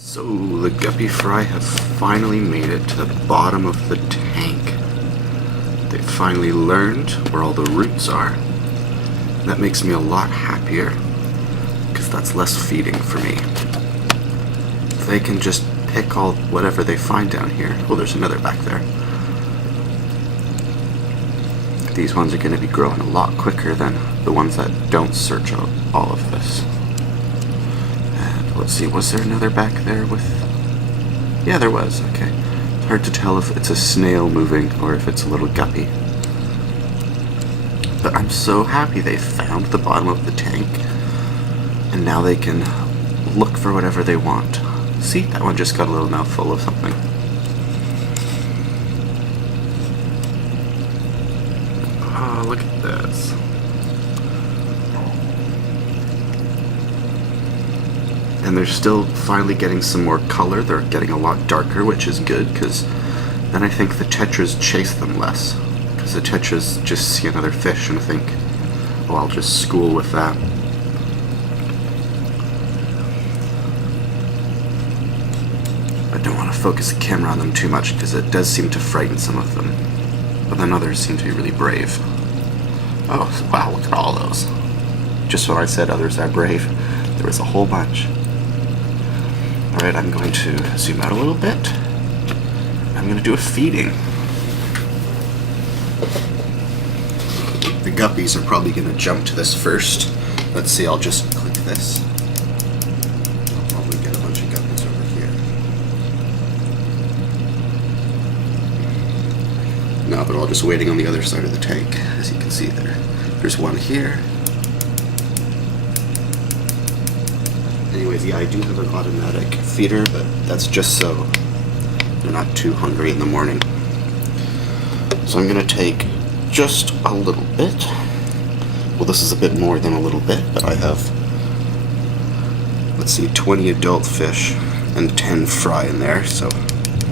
So the Guppy Fry have finally made it to the bottom of the tank. They finally learned where all the roots are. That makes me a lot happier, because that's less feeding for me. They can just pick all whatever they find down here. Oh, there's another back there. These ones are going to be growing a lot quicker than the ones that don't search out all of this. And let's see, was there another back there with... Yeah, there was, okay. It's hard to tell if it's a snail moving or if it's a little guppy. But I'm so happy they found the bottom of the tank, and now they can look for whatever they want. See, that one just got a little mouthful of something. Oh, look at this. And they're still finally getting some more color. They're getting a lot darker, which is good, because then I think the tetras chase them less. Because the tetras just see another fish and think, oh, I'll just school with that. I don't want to focus the camera on them too much, because it does seem to frighten some of them. But then others seem to be really brave. Oh, wow, look at all those. Just when I said others are brave, there was a whole bunch. Alright, I'm going to zoom out a little bit. I'm going to do a feeding. The guppies are probably going to jump to this first. Let's see, I'll just click this. I'll probably get a bunch of guppies over here. No, they're all just waiting on the other side of the tank, as you can see there. There's one here. Anyways, yeah, I do have an automatic feeder, but that's just so they're not too hungry in the morning. So I'm going to take just a little bit. Well, this is a bit more than a little bit, but I have, let's see, 20 adult fish and 10 fry in there, so I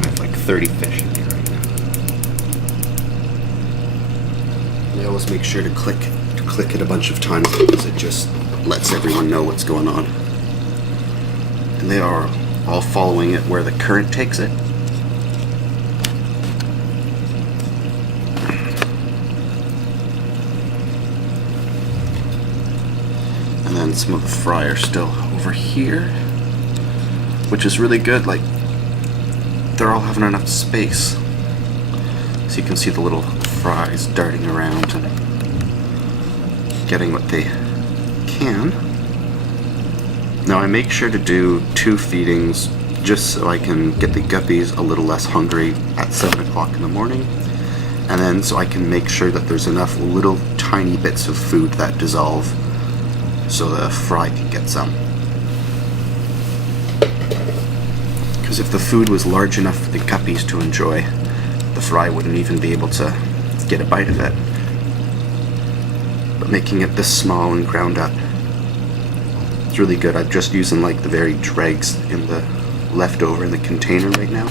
have like 30 fish in here right now. I always make sure to click it a bunch of times, because it just lets everyone know what's going on. And they are all following it where the current takes it. And then some of the fry are still over here, which is really good. Like, they're all having enough space. So you can see the little fries darting around and getting what they can. Now I make sure to do 2 feedings just so I can get the guppies a little less hungry at 7 o'clock in the morning, and then so I can make sure that there's enough little tiny bits of food that dissolve so the fry can get some. Because if the food was large enough for the guppies to enjoy, the fry wouldn't even be able to get a bite of it. But making it this small and ground up, it's really good. I'm just using like the very dregs in the leftover in the container right now.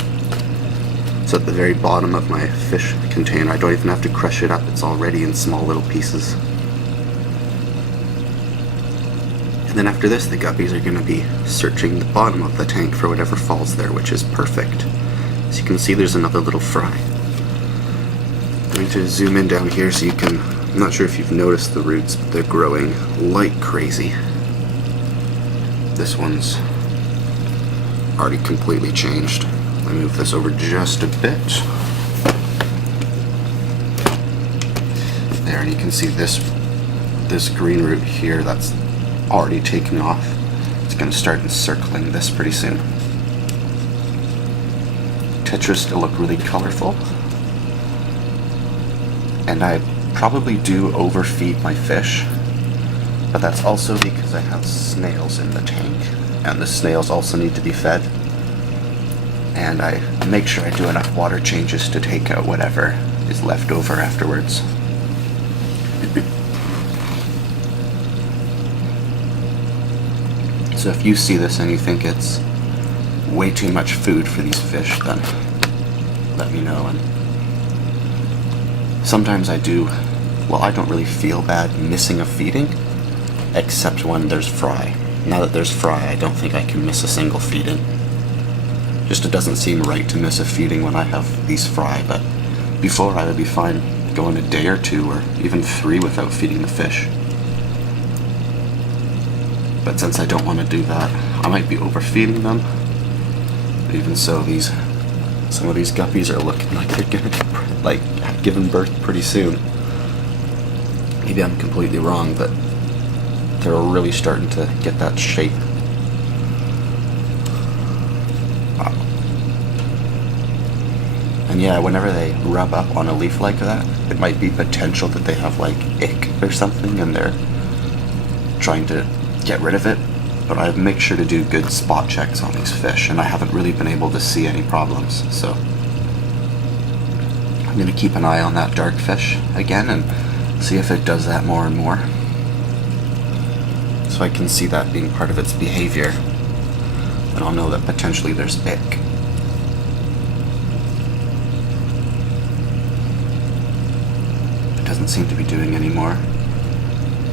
So at the very bottom of my fish container, I don't even have to crush it up. It's already in small little pieces. And then after this, the guppies are going to be searching the bottom of the tank for whatever falls there, which is perfect. As you can see, there's another little fry. I'm going to zoom in down here so you can... I'm not sure if you've noticed the roots, but they're growing like crazy. This one's already completely changed. Let me move this over just a bit. There, and you can see this green root here that's already taking off. It's going to start encircling this pretty soon. Tetras still look really colorful. And I probably do overfeed my fish, but that's also because I have snails in the tank, and the snails also need to be fed. And I make sure I do enough water changes to take out whatever is left over afterwards. So if you see this and you think it's way too much food for these fish, then let me know. And sometimes I do, well, I don't really feel bad missing a feeding, except when there's fry. Now that there's fry, I don't think I can miss a single feeding. Just it doesn't seem right to miss a feeding when I have these fry, but before I would be fine going a day or 2 or even 3 without feeding the fish. But since I don't want to do that, I might be overfeeding them. But even so, some of these guppies are looking like they're gonna have given birth pretty soon. Maybe I'm completely wrong, but they're really starting to get that shape. And yeah, whenever they rub up on a leaf like that, it might be potential that they have like ick or something and they're trying to get rid of it. But I make sure to do good spot checks on these fish, and I haven't really been able to see any problems. So I'm going to keep an eye on that dark fish again and see if it does that more and more. So I can see that being part of its behavior. And I'll know that potentially there's ick. Doesn't seem to be doing any more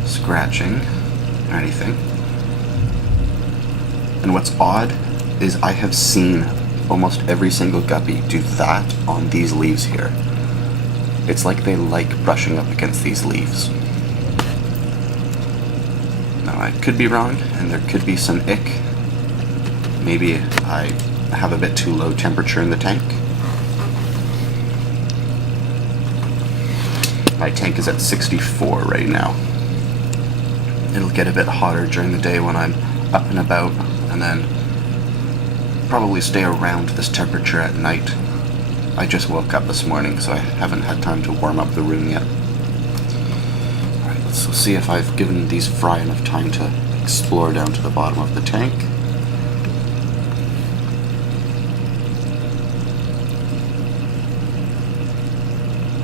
scratching or anything. And what's odd is I have seen almost every single guppy do that on these leaves here. It's like they like brushing up against these leaves. Now I could be wrong, and there could be some ick. Maybe I have a bit too low temperature in the tank. My tank is at 64 right now. It'll get a bit hotter during the day when I'm up and about, and then probably stay around this temperature at night. I just woke up this morning, so I haven't had time to warm up the room yet. Alright, let's see if I've given these fry enough time to explore down to the bottom of the tank.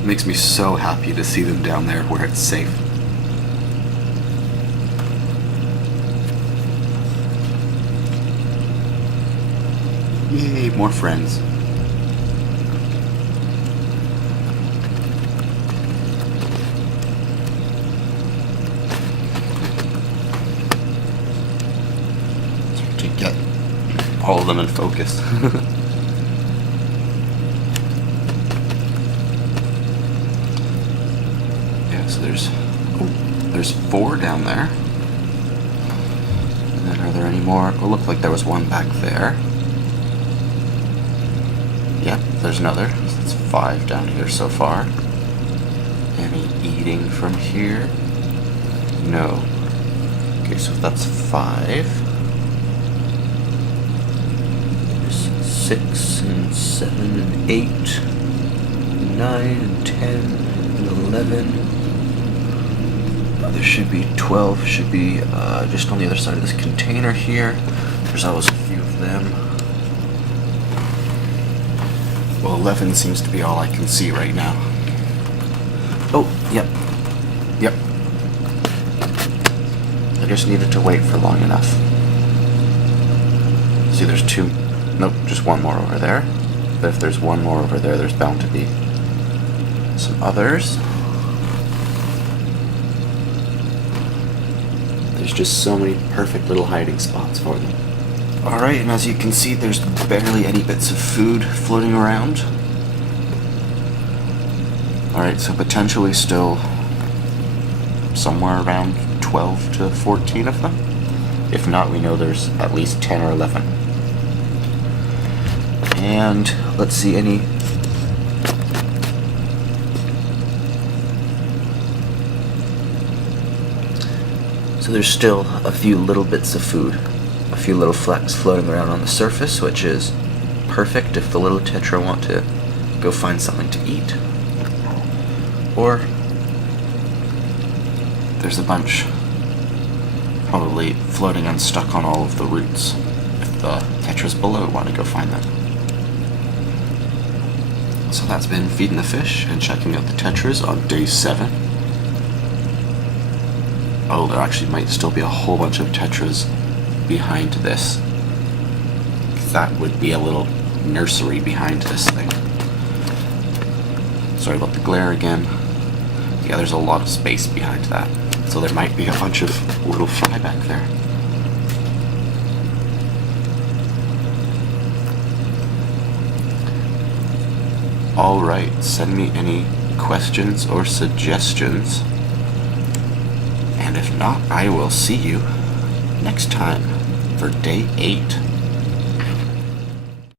Makes me so happy to see them down there where it's safe. Yay, more friends. Start to get all of them in focus. So there's 4 down there. And then are there any more? It looked like there was one back there. Yep, there's another. So that's 5 down here so far. Any eating from here? No. Okay, so that's 5. There's 6 and 7 and 8, 9 and 10 and 11. There should be 12, should be just on the other side of this container here. There's always a few of them. Well, 11 seems to be all I can see right now. Oh, yep. Yep. I just needed to wait for long enough. See, there's 2. Nope, just 1 more over there. But if there's 1 more over there, there's bound to be some others. There's just so many perfect little hiding spots for them. Alright, and as you can see, there's barely any bits of food floating around. Alright, so potentially still somewhere around 12 to 14 of them. If not, we know there's at least 10 or 11. And let's see any... So there's still a few little bits of food, a few little flecks floating around on the surface, which is perfect if the little tetra want to go find something to eat. Or there's a bunch probably floating unstuck on all of the roots if the tetras below want to go find them. So that's been feeding the fish and checking out the tetras on day 7. Oh, there actually might still be a whole bunch of tetras behind this. That would be a little nursery behind this thing. Sorry about the glare again. Yeah, there's a lot of space behind that. So there might be a bunch of little fry back there. Alright, send me any questions or suggestions. And if not, I will see you next time for day 8.